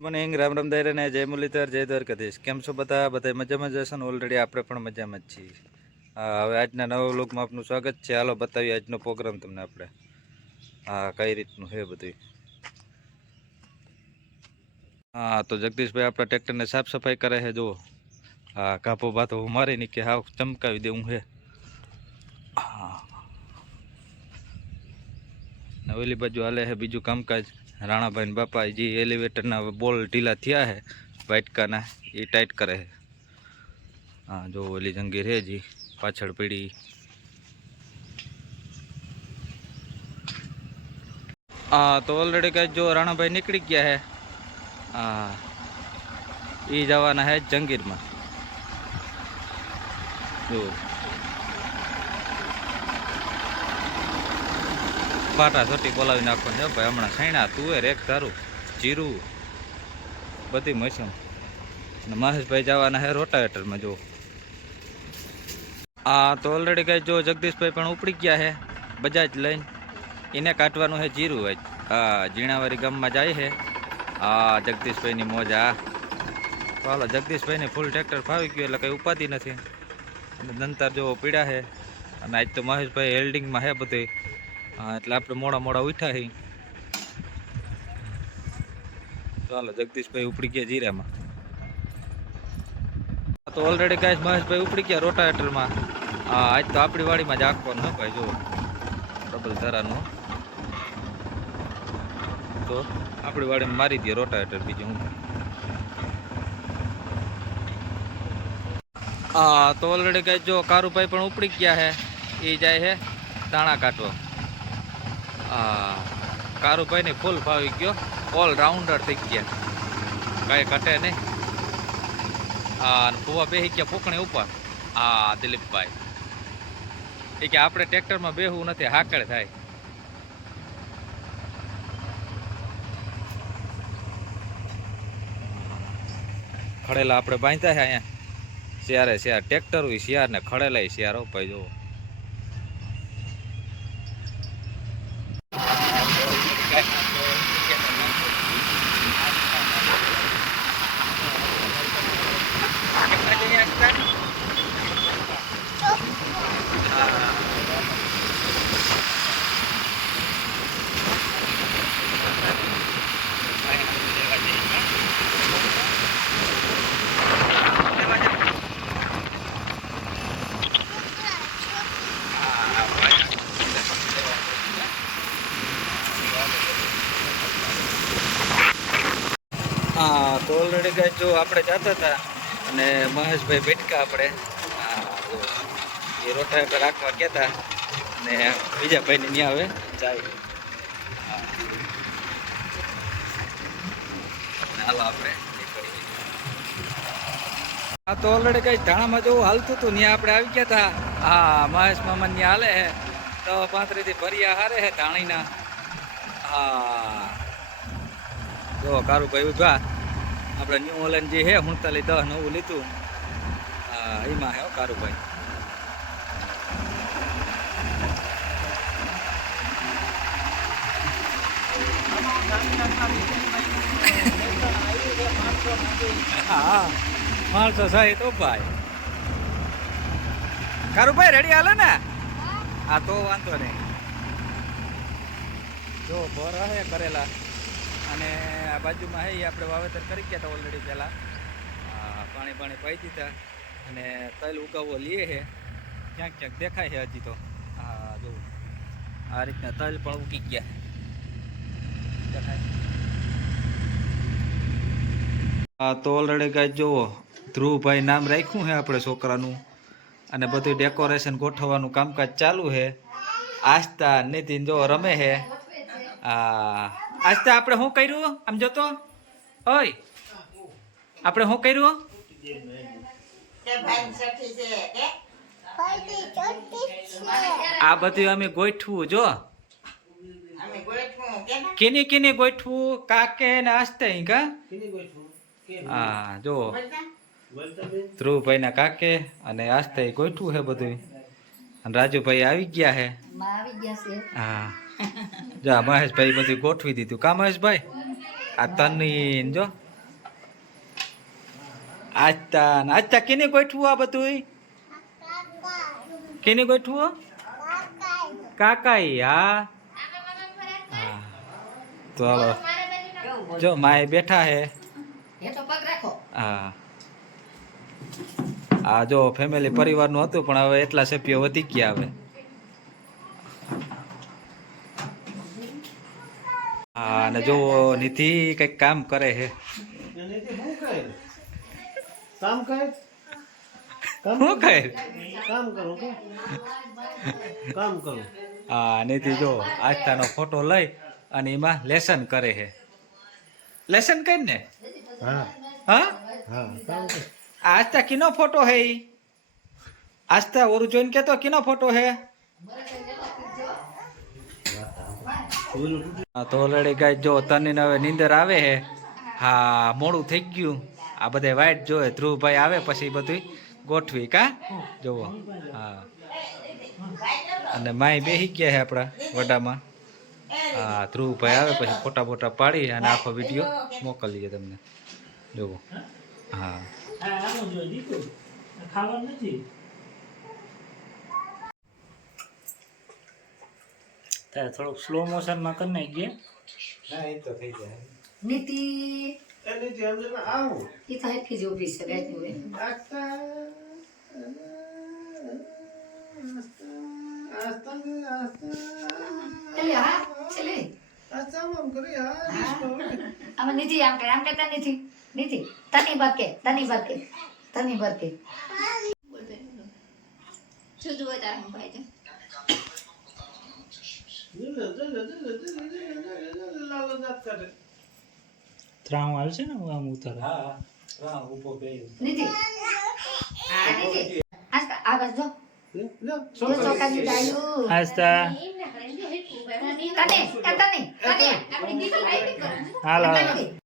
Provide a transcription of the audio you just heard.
Morning Ram Ram દાયરા ને જય મુરલીધર જય દ્વારકાધીશ કેમ છો બધા? બધા મજામાં જ હશો ને? ઓલરેડી આપણે પણ મજામાં જ છીએ. હા, હવે આજના નવા વ્લોગમાં આપનું સ્વાગત છે. હાલો, બતાવીએ આજનો પ્રોગ્રામ તમને આપણે. હા, કઈ રીતનું છે બધું હા, તો જગદીશભાઈ આપણા ટ્રેક્ટરને સાફ સફાઈ કરે છે, જુઓ. હા કાપો બાતો હું મારી નીકળે હાવ ચમકાવી દેવું છે હા ને ઓલી બાજુ હાલે છે બીજું કામકાજ. રાણાભાઈ ને બાપા જે એલિવેટરના બોલ ઢીલા થયા છે વાટકાના એ ટાઈટ કરે છે હા, જો ઓલી જંગી રહે જી, પાછળ પડી. હા, તો ઓલરેડી કઈ જો રાણાભાઈ નીકળી ગયા છે હા એ જવાના છે જંગીરમાં. જો. ફાટા છોટી બોલાવી નાખવાની હો ભાઈ, હમણાં છૈણા તુવેર એક તારું, જીરું, બધી મસમ અને મહેશભાઈ જવાના હે રોટાવેટરમાં જો આ તો ઓલરેડી કઈ જો જગદીશભાઈ પણ ઉપડી ગયા હે, બજાજ લઈને. એને કાઢવાનું છે જીરું આજ. હા જીણાવારી ગામમાં જાય હે. હા જગદીશભાઈની મોજ, આ. ચાલો, જગદીશભાઈને ફૂલ ટ્રેક્ટર ફાવી ગયું, એટલે કંઈ ઉપાધિ નથી. અને દંતાર જો પીડા છે અને આજ તો મહેશભાઈ હેલ્ડિંગમાં હે બધું. હા, એટલે આપણે મોડા મોડા ઉઠ્યા હી. ચાલો જગદીશભાઈ ઉપડી ગયા જીરામાં. તો ઓલરેડી કાંઈ મહેશભાઈ ઉપડી ગયા રોટાવેટરમાં. હા, આજ તો આપણી વાડીમાં જ આંકવાનું ન ભાઈ જો ડબલ ધરાનો. તો આપણી વાડીમાં મારી દે રોટાવેટર બીજું. હું હા તો ઓલરેડી કાંઈ જો કારુભાઈ પણ ઉપડી ગયા છે એ જાય છે દાણા કાઢવા. કારુભાઈ ને ફૂલ ફાવી ગયો. ઓલ રાઉન્ડર થઈ ગયા. કાંઈ ઘટે નહીં. અને ફુવા બેસી ગયા ફૂકણી ઉપર. હા દિલીપભાઈ. એ કે આપણે ટ્રેક્ટરમાં બેહવું નથી, હાકળ થાય. ખડેલા આપણે બાંધતા છે અહીંયા. શિયારે શિયાર ટ્રેક્ટર હોય શિયાર ને ખડેલા શિયાર ભાઈ જોવો હા, તો ઓલરેડી કઈ જો આપણે જતા હતા અને મહેશભાઈ બેઠકા આપણે એ રોટા પર રાખવા ગયા હતા અને બીજા ભાઈને ત્યાં આવે જાય. હાલો આપણે હા, તો ઓલરેડી કઈ ધાણામાં જેવું હાલતું હતું ત્યાં આપણે આવી ગયા હતા. હા, મહેશ મામા ત્યાં હાલે હે. તો પાંત્રીથી ભર્યા હારે હે ધાણીના. હા. જો કારુભાઈ ઊભા આપણે ન્યૂ ઓલેન જે છે હુણતાલી દસ નવું લીધું. હા એમાં હે કારુભાઈ. હા, માણસો સાહી તો ભાઈ. કારુભાઈ રેડી હાલે ને? હા, તો વાંધો નહીં. જો ભર હે કરેલા. અને આ બાજુમાં હે આપણે વાવેતર કરી ગયા હતા ઓલરેડી પહેલાં. પાણી પાણી પાઈ દીધા અને તલ ઉગાવવો લઈએ છે ક્યાંક ક્યાંક દેખાય છે હજી તો. હા જો, આ રીતના તલ પણ ઉગી ગયા હા. તો ઓલરેડી કાંઈ જુઓ ધ્રુવભાઈ નામ રાખ્યું છે આપણે છોકરાનું. અને બધું ડેકોરેશન ગોઠવવાનું કામકાજ ચાલુ છે આસ્તા નીતિન જો રમે છે આ આસ્તા આપણે શું કર્યું? આમ જોતો? ઓય. આપણે શું કર્યું? આ બધું અમે ગોઠવું જો. કેને કેને ગોઠવું? કાકે ને આસ્તે કા હા? જો. ધ્રુવભાઈ ના કાકે અને આસ્તે ગોઠવું છે બધું અને રાજુભાઈ આવી ગયા છે. આવી ગયા છે. હા. જા મહેશભાઈ બધું ગોઠવી દીધું. કા મહેશભાઈ? આ તની જો. આજતા આજતા કેને ગોઠવું આ બધું કેને ગોઠવું? કાકાઈ હા. તો જો માએ બેઠા હે. હા. આ જો ફેમિલી પરિવારનું હતું, પણ હવે એટલા સભ્યો વધી ગયા હવે. અને જો નિધિ કંઈક કામ કરે છે કામ કર? કામ કરો? કામ કરો હા નિધિ જો આસ્થાનો ફોટો લઈ અને એમાં લેસન કરે છે લેસન કરી ને? હા. હા? આસ્થા કિનો ફોટો હે આસ્થા ઓરું જોઈને કેતો કિનો ફોટો હે હા, તો ઓલરેડી ગાય જો તને હવે નીંદર આવે હે. હા, મોડું થઈ ગયું. આ બધે વાઈટ જોવે ધ્રુવભાઈ આવે, પછી બધું ગોઠવી કા? જોવો હા. અને માય બેહી ગયા છે આપણા વડામાં. હા, ધ્રુવભાઈ આવે, પછી ફોટા ફોટા પાડી અને આખો વીડિયો મોકલીએ તમને. જોવો હા. તારે થોડુંક સ્લો મોશનમાં કરી નાખીએ ના એ તો થઈ જાય. નીતિ. એની જે અંદર આવું. એ તો હેઠી જો બી છે બેઠી હોય આસ્તા આસ્તા આસ્તા એટલે હા ચલે આસ્તા આમ કરી હા આમાં નીતિ આમ કે આમ કહેતા નથી નીતિ. તની બરકે તની બરકે તની જુદું હોય તારા સંભળાય છે આવશે ને આમ ઉતારે. હા ત્રાવ ઊભો બે. નીતિ આ નીતિ આ આ બસ જો. લો ડાયું આસ્તા ઊભા આપણે દીકરી હાલ.